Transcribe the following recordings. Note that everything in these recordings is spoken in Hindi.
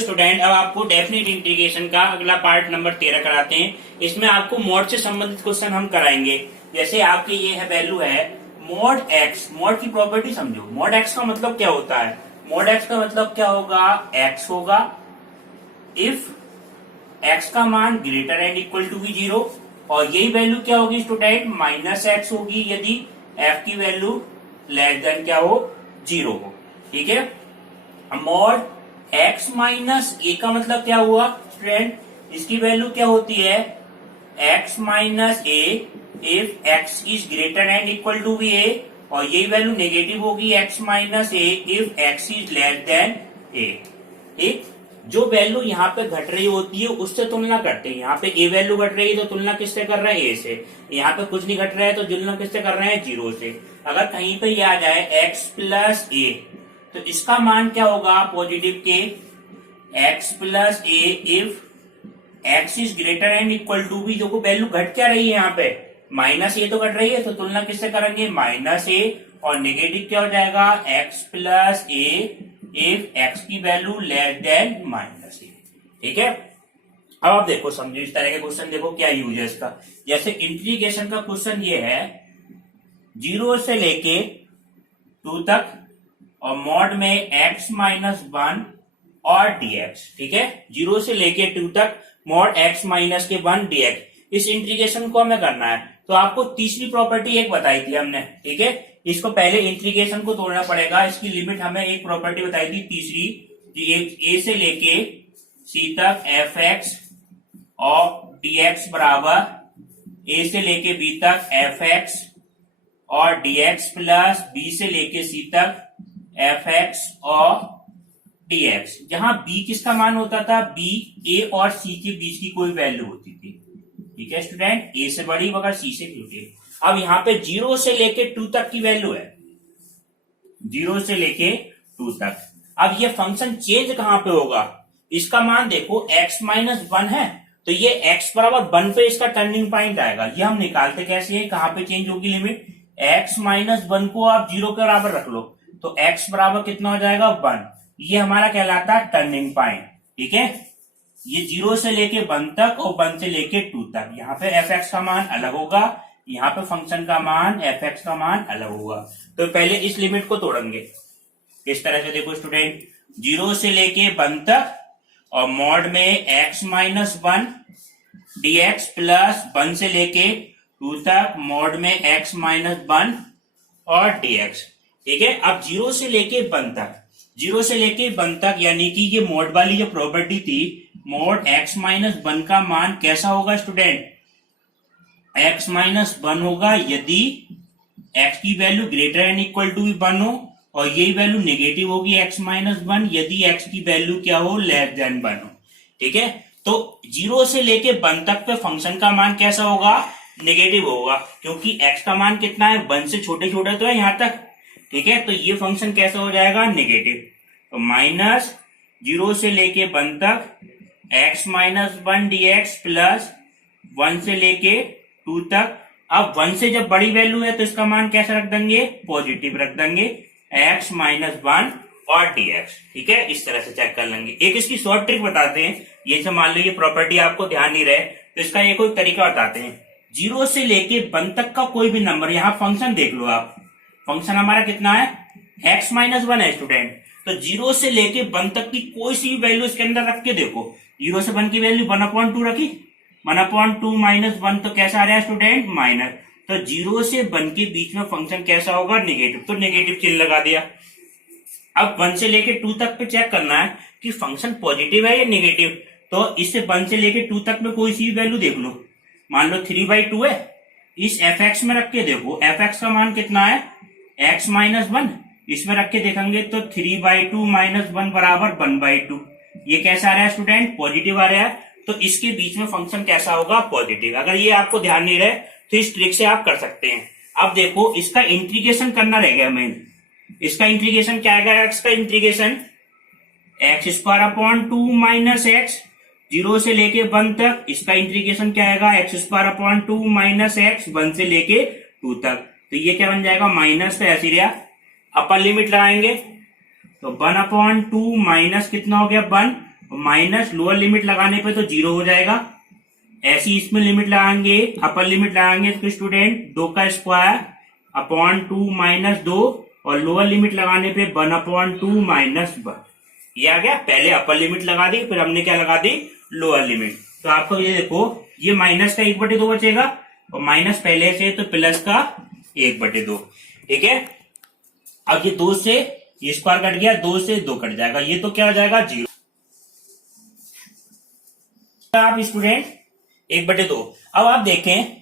स्टूडेंट, अब आपको डेफिनेट इंटीग्रेशन का अगला पार्ट नंबर 13 कराते हैं। इसमें आपको मॉड से संबंधित क्वेश्चन हम कराएंगे। जैसे आपके ये है वैल्यू है मॉड एक्स। मॉड की प्रॉपर्टी समझो। मॉड एक्स का मतलब क्या होता है? मॉड एक्स का मतलब क्या होगा? एक्स होगा इफ एक्स का मान greater and equal to B 0, और यही वैल्यू क्या होगी स्टूडेंट? माइनस एक्स होगी यदि एफ की वैल्यू लेस देन क्या हो? 0 हो। ठीक है। मॉड एक्स माइनस ए का मतलब क्या हुआ स्टूडेंट? इसकी वैल्यू क्या होती है? X minus A if x is greater and equal to B A, और यही वैल्यू नेगेटिव होगी X minus A if x is less than A. ठीक। जो वैल्यू यहाँ पे घट रही होती है उससे तुलना करते हैं। यहाँ पे ए वैल्यू घट रही है तो तुलना किससे कर रहे हैं? ए से। यहाँ पे कुछ नहीं घट रहा है तो तुलना किससे कर रहे हैं? 0 से। अगर कहीं पे ये आ जाए एक्स प्लस ए तो इसका मान क्या होगा? पॉजिटिव के x plus a if x is greater and equal to b. जो वैल्यू घट क्या रही है यहाँ पे? माइनस ए तो घट रही है तो तुलना किससे करेंगे? माइनस ए, और नेगेटिव क्या हो जाएगा? X plus a if x की वैल्यू लेस देन माइनस ए। ठीक है। अब आप देखो, समझो इस तरह के क्वेश्चन देखो क्या यूज है इसका। जैसे इंटीग्रेशन का क्वेश्चन ये है 0 से लेके 2 तक, और मॉड में x माइनस 1 और dx। ठीक है। 0 से लेके 2 तक मॉड x माइनस के 1 dx। इस इंटीग्रेशन को हमें करना है तो आपको तीसरी प्रॉपर्टी एक बताई थी हमने। ठीक है। इसको पहले इंटीग्रेशन को तोड़ना पड़ेगा। इसकी लिमिट हमें एक प्रॉपर्टी बताई थी तीसरी, a से लेके c तक एफ एक्स और dx बराबर a से लेके b तक एफ एक्स और dx प्लस b से लेके c तक एफ एक्स और dx। जहां b किसका मान होता था? b a और c के बीच की कोई वैल्यू होती थी। ठीक है स्टूडेंट। a से बड़ी मगर c से छोटी। अब यहाँ पे 0 से लेके 2 तक की वैल्यू है, 0 से लेके 2 तक। अब ये फंक्शन चेंज कहां पे होगा? इसका मान देखो x माइनस 1 है तो ये x बराबर 1 पे इसका टर्निंग पॉइंट आएगा। ये हम निकालते कैसे है? कहां पे चेंज होगी लिमिट? x माइनस 1 को आप 0 के बराबर रख लो तो x बराबर कितना हो जाएगा? 1। ये हमारा कहलाता है टर्निंग पॉइंट। ठीक है। ये 0 से लेके 1 तक और 1 से लेके 2 तक। यहाँ पे एफ एक्स का मान अलग होगा, यहाँ पे फंक्शन का मान एफ एक्स का मान अलग होगा। तो पहले इस लिमिट को तोड़ेंगे इस तरह से। देखो स्टूडेंट, 0 से लेके 1 तक और मॉड में x माइनस 1 dx प्लस 1 से लेके 2 तक मॉड में x माइनस 1 और dx। ठीक है। अब 0 से लेके 1 तक, 0 से लेके 1 तक यानी कि ये मॉड वाली जो प्रॉपर्टी थी, मॉड x माइनस 1 का मान कैसा होगा स्टूडेंट? x माइनस 1 होगा यदि x की value greater and equal to 1 हो, और यही वैल्यू नेगेटिव होगी x माइनस 1 यदि x की वैल्यू क्या हो? लेस देन 1 हो। ठीक है। तो 0 से लेके 1 तक पे फंक्शन का मान कैसा होगा? नेगेटिव होगा, क्योंकि x का मान कितना है? 1 से छोटे छोटे तो है यहां तक। ठीक है। तो ये फंक्शन कैसा हो जाएगा? नेगेटिव। तो माइनस 0 से लेके 1 तक x माइनस 1 dx प्लस 1 से लेके 2 तक। अब 1 से जब बड़ी वैल्यू है तो इसका मान कैसा रख देंगे? पॉजिटिव रख देंगे, x माइनस 1 और dx। ठीक है। इस तरह से चेक कर लेंगे। एक इसकी शॉर्ट ट्रिक बताते हैं। ये जो मान लो ये प्रॉपर्टी आपको ध्यान नहीं रहे तो इसका एक कोई तरीका बताते हैं। 0 से लेके 1 तक का कोई भी नंबर, यहाँ फंक्शन देख लो आप, फंक्शन हमारा कितना है? x माइनस 1 है स्टूडेंट। तो 0 से लेके 1 तक की कोई सी भी वैल्यू इसके अंदर रख के देखो। 0 से 1 की वैल्यू 1/2 रखी, 1/2 माइनस 1 तो कैसा आ रहा है स्टूडेंट? माइनस। तो 0 से 1 के बीच में फंक्शन कैसा होगा? नेगेटिव। तो नेगेटिव चिन्ह लगा दिया। अब 1 से लेके 2 तक पे चेक करना है कि फंक्शन पॉजिटिव है या नेगेटिव। तो इससे 1 से लेके 2 तक में कोई सी वैल्यू देख लो। मान लो 3/2 है, इस एफ एक्स में रख के देखो। एफ एक्स का मान कितना है? x minus 1। इसमें रख के देखेंगे तो 3/2 माइनस 1 बराबर 1/2। ये कैसा आ रहा है स्टूडेंट? पॉजिटिव आ रहा है। तो इसके बीच में फंक्शन कैसा होगा? पॉजिटिव। अगर ये आपको ध्यान नहीं रहे तो इस ट्रिक से आप कर सकते हैं। अब देखो इसका इंटीग्रेशन करना रह गया मेन। इसका इंटीग्रेशन क्या आएगा? x का इंटीग्रेशन x² माइनस x, 0 से लेके 1 तक। इसका इंटीग्रेशन क्या आएगा? x² माइनस x, 1 से लेके 2 तक। तो ये क्या बन जाएगा? माइनस। तो ऐसी रहा। अपर लिमिट लगाएंगे तो 1/2 माइनस कितना हो गया? 1, माइनस लोअर लिमिट लगाने पे तो 0 हो जाएगा। ऐसी इसमें लिमिट लगाएंगे, अपर लिमिट लगाएंगे तो स्टूडेंट 2 का स्क्वायर अपॉन 2 माइनस 2, और लोअर लिमिट लगाने पे 1 अपॉन 2 माइनस 1। ये आ गया। पहले अपर लिमिट लगा दी, फिर हमने क्या लगा दी, लोअर लिमिट। तो आपको ये देखो, ये माइनस का 1/2 बचेगा, और माइनस पहले से तो प्लस का 1/2। ठीक है। अब ये 2 से ये स्क्वायर कट गया, 2 से 2 कट जाएगा, ये तो क्या हो जाएगा, 0। आप स्टूडेंट 1/2। अब आप देखें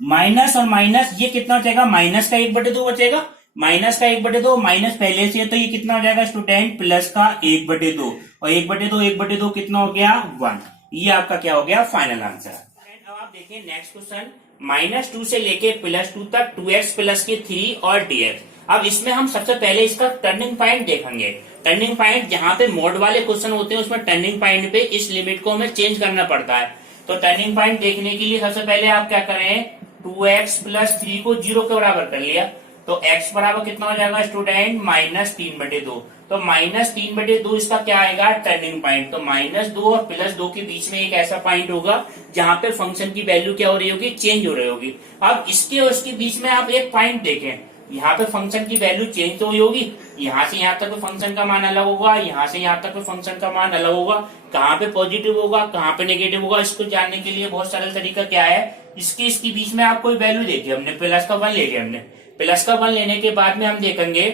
माइनस और माइनस, ये कितना हो जाएगा, माइनस का 1/2 बचेगा, माइनस का 1/2, माइनस पहले से है तो ये कितना हो जाएगा स्टूडेंट, प्लस का 1/2, और 1/2 कितना हो गया, 1। ये आपका क्या हो गया, फाइनल आंसर। अब आप देखें नेक्स्ट क्वेश्चन, -2 से लेके +2 तक 2x प्लस के 3 और dx। अब इसमें हम सबसे पहले इसका टर्निंग पॉइंट देखेंगे। टर्निंग पॉइंट जहां पे मोड वाले क्वेश्चन होते हैं उसमें टर्निंग पॉइंट पे इस लिमिट को हमें चेंज करना पड़ता है। तो टर्निंग पॉइंट देखने के लिए सबसे पहले आप क्या करें, 2x प्लस 3 को 0 के बराबर कर लिया, तो x बराबर कितना हो जाएगा स्टूडेंट, -3/2। तो -3/2 इसका क्या आएगा, टर्निंग पॉइंट। तो -2 और +2 के बीच में एक ऐसा पॉइंट होगा जहां पे फंक्शन की वैल्यू क्या हो रही होगी, चेंज हो रही होगी। अब इसके और इसके बीच में आप एक पॉइंट देखें, यहाँ पे फंक्शन की वैल्यू चेंज तो हुई होगी, यहाँ से यहाँ तक फंक्शन का मान अलग होगा, यहाँ से यहाँ तक फंक्शन का मान अलग होगा। कहाँ पे पॉजिटिव होगा, कहाँ पे नेगेटिव होगा, इसको जानने के लिए बहुत सरल तरीका क्या है, इसके बीच में आप कोई वैल्यू देखिए, हमने प्लस का 1 ले लिया, हमने प्लस का 1 लेने के बाद में हम देखेंगे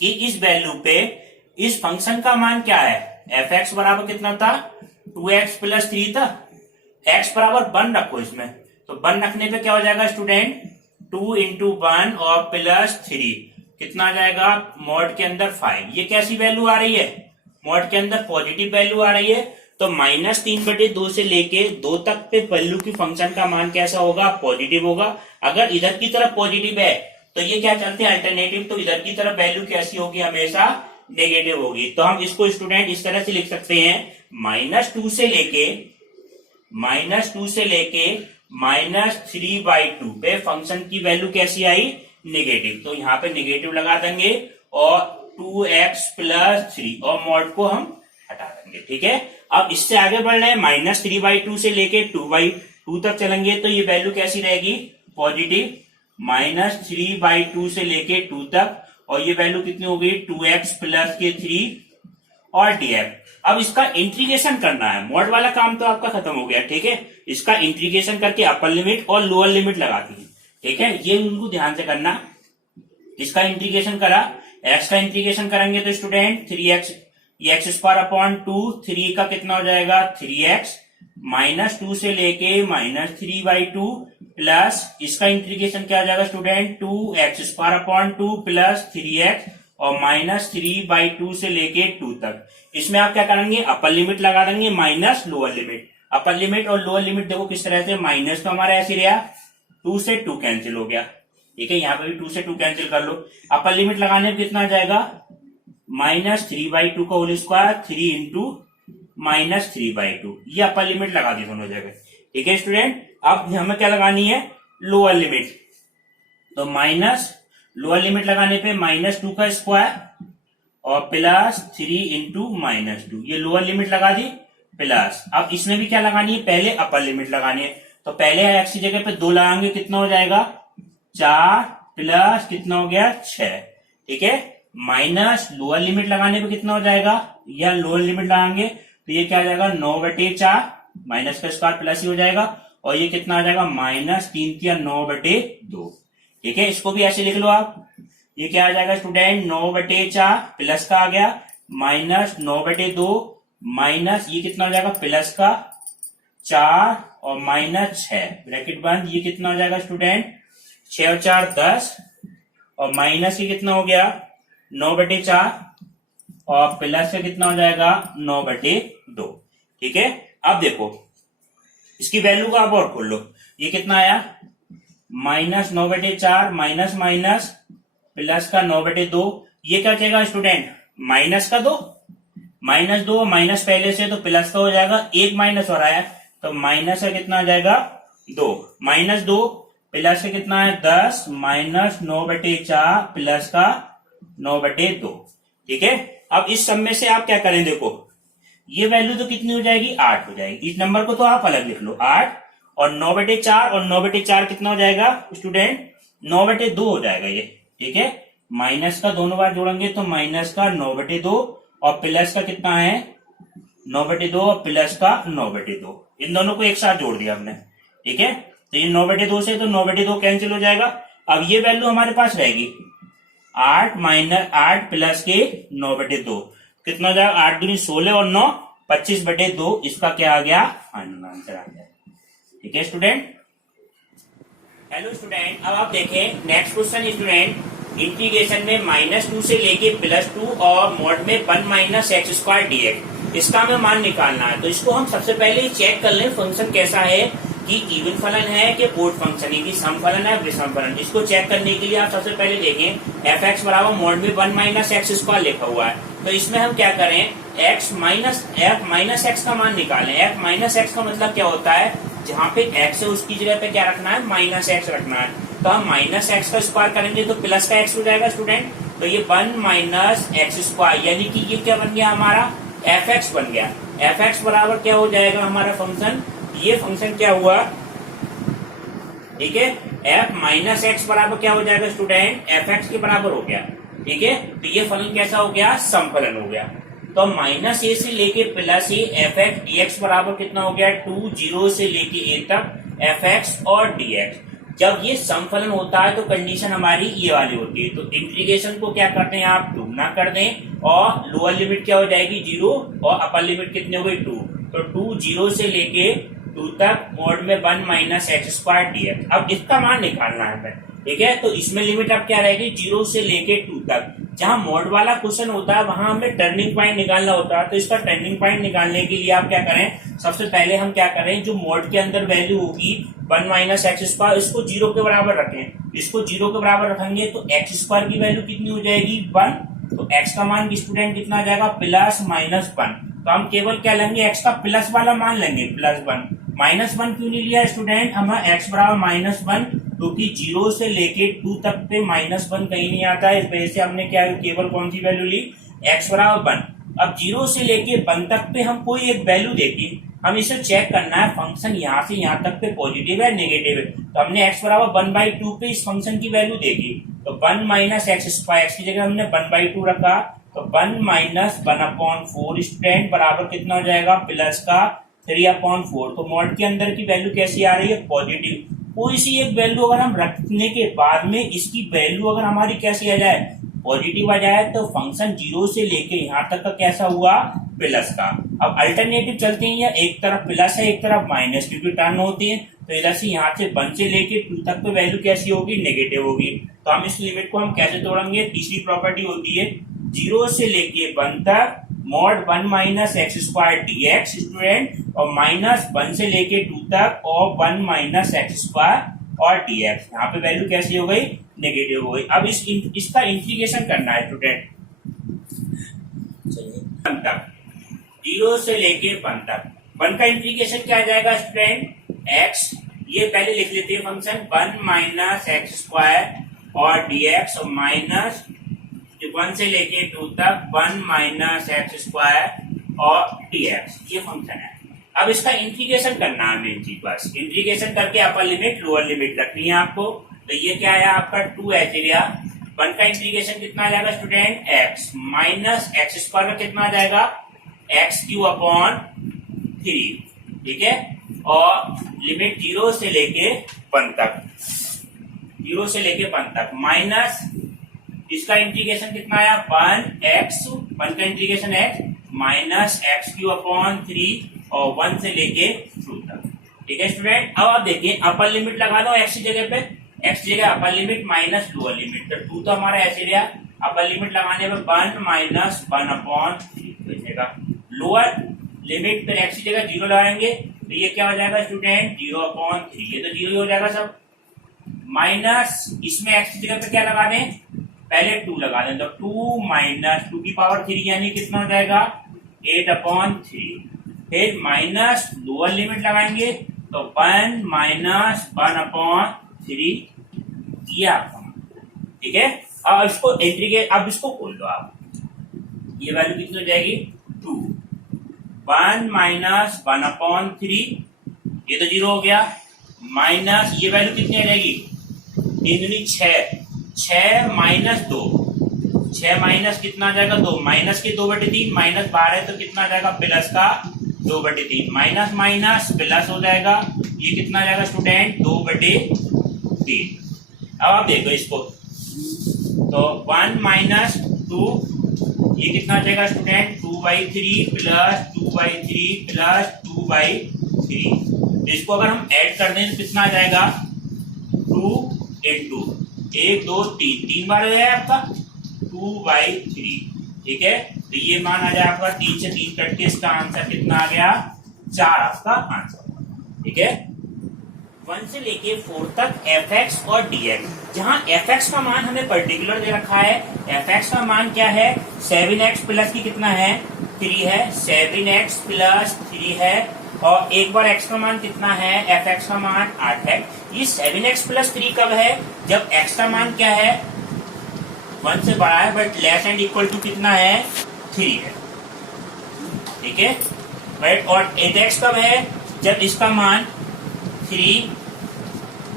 कि इस वैल्यू पे इस फंक्शन का मान क्या है। f(x) बराबर कितना था, 2x प्लस 3 था, x बराबर 1 रखो इसमें, तो 1 रखने पे क्या हो जाएगा स्टूडेंट, 2 × 1 और +3 कितना आ जाएगा, मॉड के अंदर 5। ये कैसी वैल्यू आ रही है, मॉड के अंदर पॉजिटिव वैल्यू आ रही है। तो -3/2 से लेके 2 तक पे वैल्यू की फंक्शन का मान कैसा होगा, पॉजिटिव होगा। अगर इधर की तरफ पॉजिटिव है तो ये क्या चलते हैं, अल्टरनेटिव, तो इधर की तरफ वैल्यू कैसी होगी, हमेशा नेगेटिव होगी। तो हम इसको स्टूडेंट इस तरह से लिख सकते हैं, -2 से लेके -3/2 पे फंक्शन की वैल्यू कैसी आई, नेगेटिव। तो यहाँ पे नेगेटिव लगा देंगे और 2x प्लस 3 और मॉड को हम हटा देंगे। ठीक है। अब इससे आगे बढ़ना है, -3/2 से लेके 2/2 तक चलेंगे तो ये वैल्यू कैसी रहेगी, पॉजिटिव। -3/2 से लेके 2 तक, और ये वैल्यू कितनी हो गई, 2x प्लस के 3 और dx। अब इसका इंटीग्रेशन करना है, मॉड वाला काम तो आपका खत्म हो गया। ठीक है। इसका इंटीग्रेशन करके अपर लिमिट और लोअर लिमिट लगाती है। ठीक है, ये उनको ध्यान से करना। इसका इंटीग्रेशन करा, x का इंटीग्रेशन करेंगे तो स्टूडेंट 3x, ये x²/2, 3 का कितना हो जाएगा, 3x, -2 से लेके -3/2 प्लस इसका इंटीग्रेशन क्या आ जाएगा स्टूडेंट, 2x² प्लस 3x और -3/2 से लेके 2 तक। इसमें आप क्या करेंगे, अपर लिमिट लगा देंगे minus lower limit. Upper limit और लोअर लिमिट देखो किस तरह से, माइनस तो हमारा ऐसे रहा, 2 से 2 कैंसिल हो गया। ठीक है, यहाँ पे भी 2 से 2 कैंसिल कर लो। अपर लिमिट लगाने पे कितना आ जाएगा, -3/2 का होल स्क्वायर, 3 × -3/2। ये अपर लिमिट लगा दी दोनों जगह। ठीक है स्टूडेंट। अब हमें क्या लगानी है, लोअर लिमिट। तो लोअर लिमिट लगाने पे -2 का स्क्वायर और प्लस 3 × -2, ये लोअर लिमिट लगा दी प्लस। अब इसमें भी क्या लगानी है, पहले अपर लिमिट लगानी है। तो पहले x की जगह पे 2 लगाएंगे, कितना हो जाएगा, 4 प्लस कितना हो गया, 6। ठीक है, माइनस लोअर लिमिट लगाने पे कितना हो जाएगा, या लोअर लिमिट लगाएंगे तो ये क्या आ जाएगा, 9/4, माइनस का स्क्वायर प्लस ही हो जाएगा, और ये कितना आ जाएगा, -3 × 9/2। ठीक है, इसको भी ऐसे लिख लो आप। ये क्या आ जाएगा स्टूडेंट, 9/4 प्लस का आ गया, -9/2 माइनस ये कितना हो जाएगा, प्लस का 4 और -6 ब्रैकेट बंद। ये कितना हो जाएगा स्टूडेंट, 6 और 4 10, और माइनस ये कितना हो गया, 9/4 और प्लस से कितना हो जाएगा, 9/2। ठीक है। अब देखो इसकी वैल्यू को आप और खोल लो, ये कितना आया, -9/4 माइनस माइनस प्लस का 9/2। ये क्या कहेगा स्टूडेंट, माइनस का 2, -2 माइनस पहले से तो प्लस का हो जाएगा, एक माइनस और आया तो माइनस का कितना आ जाएगा, 2, -2 प्लस से कितना है 10 -9/4 प्लस का 9/2। ठीक है। अब इस सब में से आप क्या करें, देखो ये वैल्यू तो कितनी हो जाएगी, 8 हो जाएगी। इस नंबर को तो आप अलग लिख लो, 8 और 9/4, और 9/4 कितना हो जाएगा स्टूडेंट, 9/2 हो जाएगा ये। ठीक है, माइनस का दोनों बार जोड़ेंगे तो माइनस का 9/2 और प्लस का कितना है 9/2 और प्लस का 9/2, इन दोनों को एक साथ जोड़ दिया हमने। ठीक है, तो ये 9/2 से तो 9/2 कैंसिल हो जाएगा। अब ये वैल्यू हमारे पास रहेगी 8 प्लस के 9/2 कितना हो जाएगा, 8 दूनी 16 और 9 25/2, इसका क्या आ गया, आंसर आ गया। ठीक है स्टूडेंट। हेलो स्टूडेंट, अब आप देखें नेक्स्ट क्वेश्चन स्टूडेंट, इंटीग्रेशन में -2 से लेके +2 और मॉड में 1 - x² dx, इसका हमें मान निकालना है। तो इसको हम सबसे पहले चेक कर लें फंक्शन कैसा है, कि इवन फलन है कि ओड फंक्शन है, कि सम फलन है विषम फलन। इसको चेक करने के लिए आप सबसे पहले देखें f(x) बराबर मॉड में 1 - x² लिखा हुआ है। तो इसमें हम क्या करें, f माइनस x का मान निकालें। f - x का मतलब क्या होता है, जहाँ पे x है उसकी जगह पे क्या रखना है, -x रखना है। तो हम -x का स्क्वायर करेंगे तो प्लस का x हो जाएगा स्टूडेंट। तो ये 1 - x², यानी कि ये क्या बन गया हमारा, f(x) बन गया। f(x) बराबर क्या हो जाएगा हमारा फंक्शन, ये फंक्शन क्या हुआ, ठीक है, f - x बराबर क्या हो जाएगा स्टूडेंट, f(x) के बराबर हो गया। ठीक है, तो ये फलन कैसा हो गया, सम फलन हो गया। तो -a से लेके +a f(x) dx बराबर कितना हो गया, 2 0 से लेके a तक f(x) और dx। जब ये सम फलन होता है तो कंडीशन हमारी ये वाली होती है। तो इंटीग्रेशन को क्या करते हैं आप, दुगना कर दें, और लोअर लिमिट क्या हो जाएगी 0 और अपर लिमिट कितनी हो गई 2। तो 2 0 से लेके 2 तक मॉड में 1 - x² dx। अब इसका मान निकालना है हमें। ठीक है, तो इसमें लिमिट अब क्या रहेगी, 0 से लेके 2 तक। जहां मॉड वाला क्वेश्चन होता है वहां हमें टर्निंग पॉइंट निकालना होता है। तो इसका टर्निंग पॉइंट निकालने के लिए आप क्या करें, सबसे पहले हम क्या करें, जो मॉड के अंदर वैल्यू होगी 1 - x², इसको 0 के बराबर रखें। इसको 0 के बराबर रखेंगे तो x² की वैल्यू कितनी हो जाएगी, 1। तो x का मान स्टूडेंट कितना आ जाएगा, +-1। तो हम केवल क्या लेंगे, x का प्लस वाला मान लेंगे, +1। -1 क्यों नहीं लिया स्टूडेंट, हम x बराबर -1, क्योंकि 0 से लेके 2 तक पे -1 कहीं नहीं आता है, इस वजह से हमने क्या केवल कौन सी वैल्यू ली, x बराबर 1। अब 0 से लेके 1 तक पे हम कोई एक वैल्यू देखें, हम इसे चेक करना है फंक्शन यहाँ से यहाँ तक पे पॉजिटिव है नेगेटिव है। तो हमने x बराबर 1/2 पे इस फंक्शन की वैल्यू देखी, तो 1 - x² x की जगह हमने 1/2 रखा, तो 1 - 1/4 स्टूडेंट बराबर कितना हो जाएगा, प्लस का 3/4। तो मॉड के अंदर की वैल्यू कैसी आ रही है, पॉजिटिव। कोई सी एक वैल्यू अगर हम रखने के बाद में इसकी वैल्यू अगर हमारी कैसी आ जाए, पॉजिटिव आ जाए, तो फंक्शन 0 से लेके यहाँ तक का कैसा हुआ, प्लस का। अब अल्टरनेटिव चलते हैं, या एक तरफ प्लस है एक तरफ माइनस, क्योंकि टर्न होती है। तो इधर से यहाँ से 1 से लेके 2 तक पे वैल्यू कैसी होगी, नेगेटिव होगी। तो हम इस लिमिट को हम कैसे तोड़ेंगे, तीसरी प्रॉपर्टी होती है 0 से लेके 1 तक मॉड 1 - x² dx स्टूडेंट, और -1 से लेके 2 तक और 1 - x² और dx। यहाँ पे वैल्यू कैसी हो गई, नेगेटिव हो गई। अब इसका इंटीग्रेशन करना है स्टूडेंट, 1 तक, 0 से लेके 1 तक। 1 का इंटीग्रेशन क्या आ जाएगा स्टूडेंट, x, ये पहले लिख लेते हैं फंक्शन 1 - x² और dx, और माइनस 1 से लेके 2 तक 1 - x² और dx, ये फंक्शन है। अब इसका इंटीग्रेशन करना है मेन चीज, बस इंटीग्रेशन करके अपर लिमिट लोअर लिमिट रखनी है आपको। तो ये क्या आया आपका 2h गया। 1 का इंटीग्रेशन कितना आ जाएगा स्टूडेंट, x माइनस x² का कितना आ जाएगा, x³/3। ठीक है, और लिमिट 0 से लेके 1 तक, 0 से लेके 1 तक, माइनस इसका इंटीग्रेशन कितना आया 1x, 1 का इंटीग्रेशन x माइनस x³/3 और 1 से लेके 2 तक। ठीक है स्टूडेंट, अब आप देखिए अपर लिमिट लगा दो x की जगह पे, x की जगह upper limit minus lower limit, तो 2 तो हमारा ऐसे रहा, अपर लिमिट लगाने पे 1 माइनस 1/3 बचेगा। लोअर लिमिट पे x की जगह 0 लगाएंगे तो ये क्या हो जाएगा स्टूडेंट, 0/3, ये तो 0 ही हो जाएगा सब। माइनस इसमें x की जगह पे क्या लगा दें, पहले 2 लगा दें, तो 2 माइनस 2⁻³ यानी कितना हो जाएगा 8/3। फिर माइनस लोअर लिमिट लगाएंगे तो 1 माइनस 1/3 ये आपका। ठीक है, अब इसको इंटीग्रेट, अब इसको खोल दो आप, ये वैल्यू कितनी हो जाएगी 2, 1 माइनस 1/3, ये तो 0 हो गया, माइनस ये वैल्यू कितनी आ जाएगी 3 दूनी 6, 6 माइनस 2, 6 माइनस कितना आ जाएगा 2, माइनस के 2/3, माइनस 12 तो कितना आ जाएगा प्लस का 2/3, माइनस माइनस प्लस हो जाएगा, ये कितना आ जाएगा स्टूडेंट 2/3। अब आप देखो इसको, तो 1 माइनस 2, ये कितना आ जाएगा स्टूडेंट 2/3 प्लस 2/3 प्लस 2/3। इसको अगर हम ऐड कर दें तो कितना आ जाएगा 2 इंटू 1 2 3, 3 बार हो जाएगा आपका 2/3, ठीक है। तो ये मान आ जाए आपका 3 से 3 कट के इसका आंसर कितना आ गया 4 आपका आंसर, ठीक है। 1 से लेके 4 तक fx और dx, जहां fx का मान हमें पर्टिकुलर दे रखा है, fx का मान क्या है 7x प्लस की कितना है 3 है, 7x प्लस 3 है, और एक बार x का मान कितना है fx का मान 8 है। ये 7x प्लस 3 कब है, जब x का मान क्या है 1 से बड़ा है but less and equal to कितना है 3 है, ठीक है। बट और 8x कब है, जब इसका मान 3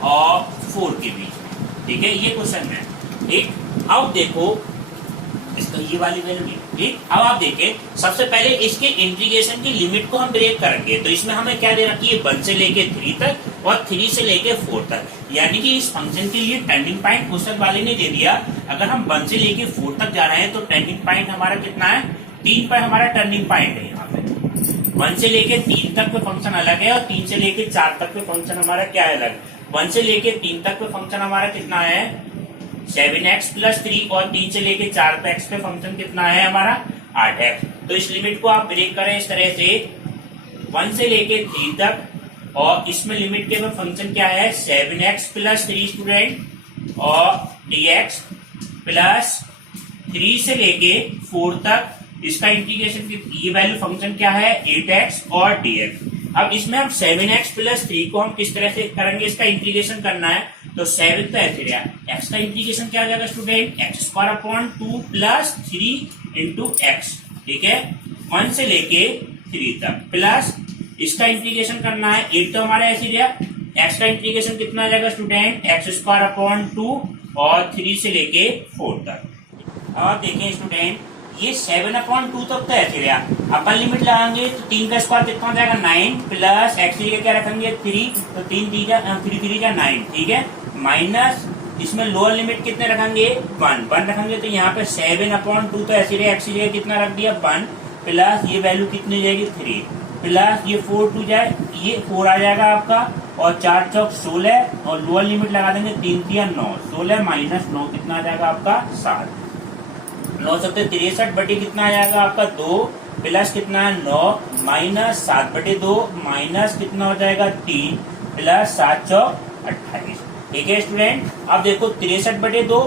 और 4 के बीच में, ठीक है। ये क्वेश्चन है, ठीक। अब देखो इसका ये वाली वैल्यू की, ठीक। अब आप देखें सबसे पहले इसके इंटीग्रेशन की लिमिट को हम ब्रेक करेंगे, तो इसमें हमें क्या दे रखी है 1 से लेके 3 तक और 3 से लेके 4 तक, यानी कि इस फंक्शन के लिए टर्निंग पॉइंट क्वेश्चन वाले ने दे दिया। अगर हम 1 से लेके 4 तक जा रहे हैं तो टर्निंग पॉइंट हमारा कितना है 3 पर हमारा टर्निंग पॉइंट है। यहाँ पे 1 से लेके 3 तक पे फंक्शन अलग है और 3 से लेके 4 तक पे फंक्शन हमारा क्या है अलग। 1 से लेके 3 तक पे फंक्शन हमारा कितना है 7x प्लस 3 और 3 से लेके 4 पे x पे फंक्शन कितना है हमारा 8x। तो इस लिमिट को आप ब्रेक करें इस तरह से 1 से लेके 3 तक, और इसमें लिमिट के फंक्शन क्या है 7x प्लस 3 स्टूडेंट और dx प्लस 3 से लेके 4 तक, इसका इंटीग्रेशन की ये वैल्यू फंक्शन क्या है 8x और dx। अब इसमें हम 7x प्लस 3 को हम किस तरह से करेंगे, इसका इंटीग्रेशन करना है तो 7 तो ऐसे रहा, x का इंटीग्रेशन क्या आ जाएगा student x² plus 3 into x, ठीक है 1 से लेके 3 तक, प्लस इसका इंटीग्रेशन करना है 8 तो हमारा ऐसे रहा, x का इंटीग्रेशन कितना आ जाएगा स्टूडेंट x² और 3 से लेके 4 तक। अब आप देखें स्टूडेंट ये 7/2 तक तो ऐसे रहा, अपर लिमिट लगाएंगे तो 3 का स्क्वायर कितना हो जाएगा 9 प्लस x की जगह क्या रखेंगे 3, तो 3 3 जा 9, ठीक है, माइनस इसमें लोअर लिमिट कितने रखेंगे 1 रखेंगे, तो यहाँ पे 7/2 तो ऐसे रहे, x की जगह कितना रख दिया 1, प्लस ये वैल्यू कितनी हो जाएगी 3, प्लस ये 4 2 जाए ये 4 आ जाएगा आपका, और 4 चौक 16 और लोअर लिमिट लगा देंगे 3 3 9, 16 माइनस 9 कितना आ जाएगा आपका 7, 9 सत्ते 63 बटे कितना आ जाएगा आपका 2, प्लस कितना है 9 माइनस 7/2 माइनस कितना हो जाएगा 3, प्लस 7 चौक 28, ठीक है स्टूडेंट। अब देखो 63/2,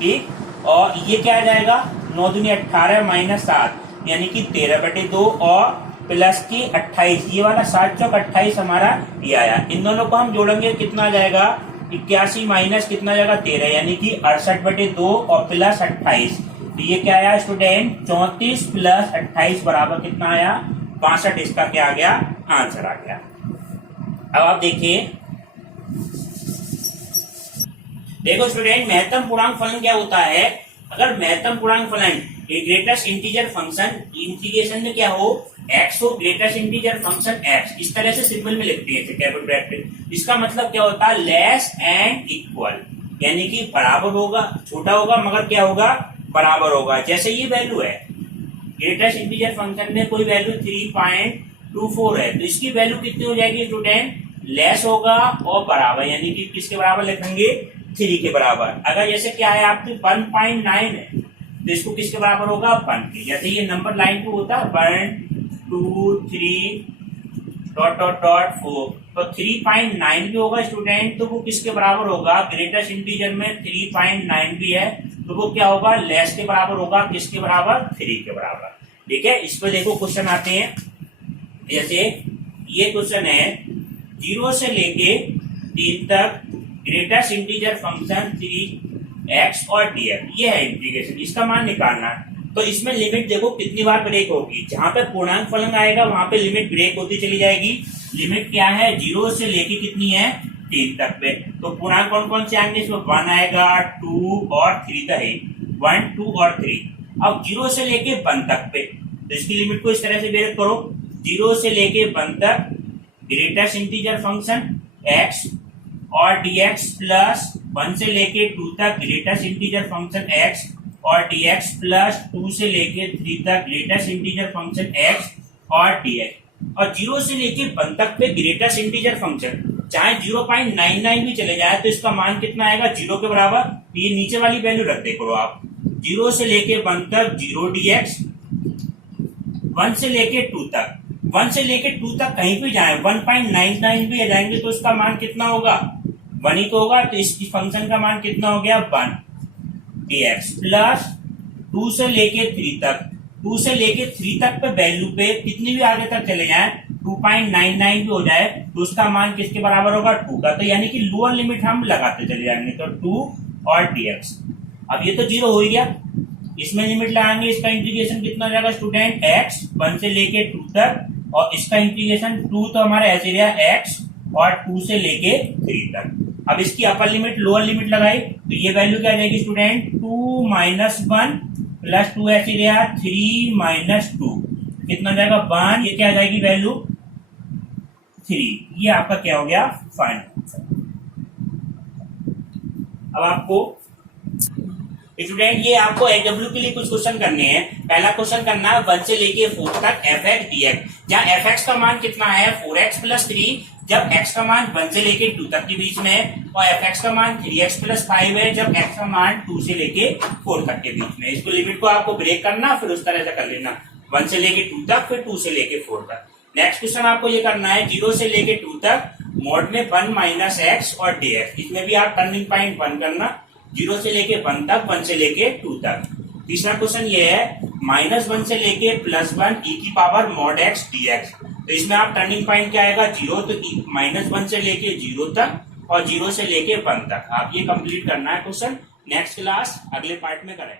ठीक, और ये क्या आ जाएगा 9 दूनी 18 माइनस 7 यानी कि 13/2 और प्लस की 28, ये वाला 7 चौक 28 हमारा ये आया। इन दोनों को हम जोड़ेंगे कितना आ जाएगा 81 माइनस कितना आ जाएगा 13 यानी कि 68/2 और प्लस 28, तो ये क्या आया स्टूडेंट 34 प्लस 28 बराबर कितना आया 62, इसका क्या आ गया आंसर आ गया। अब आप देखिए, देखो स्टूडेंट महत्तम पूर्णांक फलन क्या होता है, अगर महत्तम पूर्णांक फलन ग्रेटेस्ट इंटीजर फंक्शन इंटीग्रेशन में क्या हो x हो ग्रेटेस्ट इंटीजर फंक्शन x, इस तरह से सिंबल में लिखते हैं कैपिटल ब्रैकेट, इसका मतलब क्या होता है लेस एंड इक्वल, यानी कि बराबर होगा, छोटा होगा मगर क्या होगा बराबर होगा। जैसे ये वैल्यू है ग्रेटेस्ट इंटीजर फंक्शन में कोई वैल्यू 3.24 है, तो इसकी वैल्यू कितनी हो जाएगी स्टूडेंट लेस होगा और बराबर, यानी कि किसके बराबर लिखेंगे 3 के बराबर। अगर जैसे क्या है आपकी 1.9 है तो इसको किसके बराबर होगा 1 के, जैसे ये नंबर लाइन पे होता है 1 2 3 डॉट डॉट डॉट 4, तो 3.9 भी होगा स्टूडेंट, तो वो किसके बराबर होगा ग्रेटेस्ट इंटीजर में 3.9 भी है तो वो क्या होगा लेस के बराबर होगा, किसके बराबर 3 के बराबर, ठीक है। इस पर देखो क्वेश्चन आते हैं, जैसे ये क्वेश्चन है 0 से लेके 3 तक ग्रेटेस्ट इंटीजर फंक्शन 3x और dx, ये है इंटीग्रेशन, इसका मान निकालना है। तो इसमें लिमिट देखो कितनी बार ब्रेक होगी, जहां पे पूर्णांक फलन आएगा वहां पे लिमिट ब्रेक होती चली जाएगी। लिमिट क्या है, 0 से लेके कितनी है 3 तक पे। तो पूर्णांक कौन कौन से आएंगे इसमें, 1 आएगा, 2 और 3 का है, 1 2 और 3। अब 0 से लेके 1 तक पे, तो इसकी लिमिट को इस तरह से ब्रेक करो, 0 से लेके 1 तक ग्रेटेस्ट इंटीजर फंक्शन x और dx प्लस 1 से लेके 2 तक ग्रेटेस्ट इंटीजर फंक्शन x और dx प्लस 2 से लेके 3 तक ग्रेटेस्ट इंटीजर फंक्शन x और dx। और 0 से लेके 1 तक पे ग्रेटेस्ट इंटीजर फंक्शन, चाहे 0.99 भी चले जाए तो इसका मान कितना आएगा, 0 के बराबर। ये नीचे वाली वैल्यू रख दे करो आप, 0 से लेके 1 तक 0 dx, 1 से लेके 2 तक, 1 से लेके 2 तक कहीं भी जाए 1.99 भी आ जाएंगे तो इसका मान कितना होगा, 1 ही तो होगा। तो इस फंक्शन का मान कितना हो गया, 1 dx प्लस 2 से लेके 3 तक, 2 से लेके 3 तक पे वैल्यू पे कितनी भी आगे तक चले जाए 2.99 भी हो जाए तो उसका मान किसके बराबर होगा, 2 का। तो यानी कि लोअर लिमिट हम लगाते चले जाएंगे, तो 2 और dx। अब ये तो 0 हो गया, इसमें लिमिट लगाएंगे, इसका इंटीग्रेशन कितना हो जाएगा स्टूडेंट, x 1 से लेके 2 तक, और इसका इंटीग्रेशन 2 तो हमारा ऐसे रहा x और 2 से लेके 3 तक। अब इसकी अपर लिमिट लोअर लिमिट लगाई तो ये वैल्यू क्या आ जाएगी स्टूडेंट, 2 - 1 प्लस 2 ऐसे रहा 3 - 2, कितना हो जाएगा 1, ये क्या आ जाएगी वैल्यू 3। ये आपका क्या हो गया फाइनल। अब आपको स्टूडेंट ये आपको एडब्ल्यू के लिए कुछ क्वेश्चन करने हैं। पहला क्वेश्चन करना है 1 से लेके 4 तक fx dx, जहां fx का मान कितना है 4x + 3, जब x का मान 1 से लेके 2 तक के बीच में है, और fx का मान 3x + 5 है जब x का मान 2 से लेके 4 तक के बीच में। इसको लिमिट को आपको ब्रेक करना, फिर उस तरह से कर लेना, 1 से लेके 2 तक, फिर 2 से लेके 4 तक। नेक्स्ट क्वेश्चन आपको ये करना है 0 से लेके 2 तक मॉड में 1 - x और dx, इसमें भी आप टर्निंग पॉइंट 1 करना, 0 से लेके 1 तक, 1 से लेके 2 तक। तीसरा क्वेश्चन ये है -1 से लेके +1 e⁻ mod x dx, तो इसमें आप टर्निंग पॉइंट क्या आएगा 0, तो -1 से लेके 0 तक और 0 से लेके 1 तक। आप ये कंप्लीट करना है क्वेश्चन, नेक्स्ट क्लास अगले पार्ट में करें।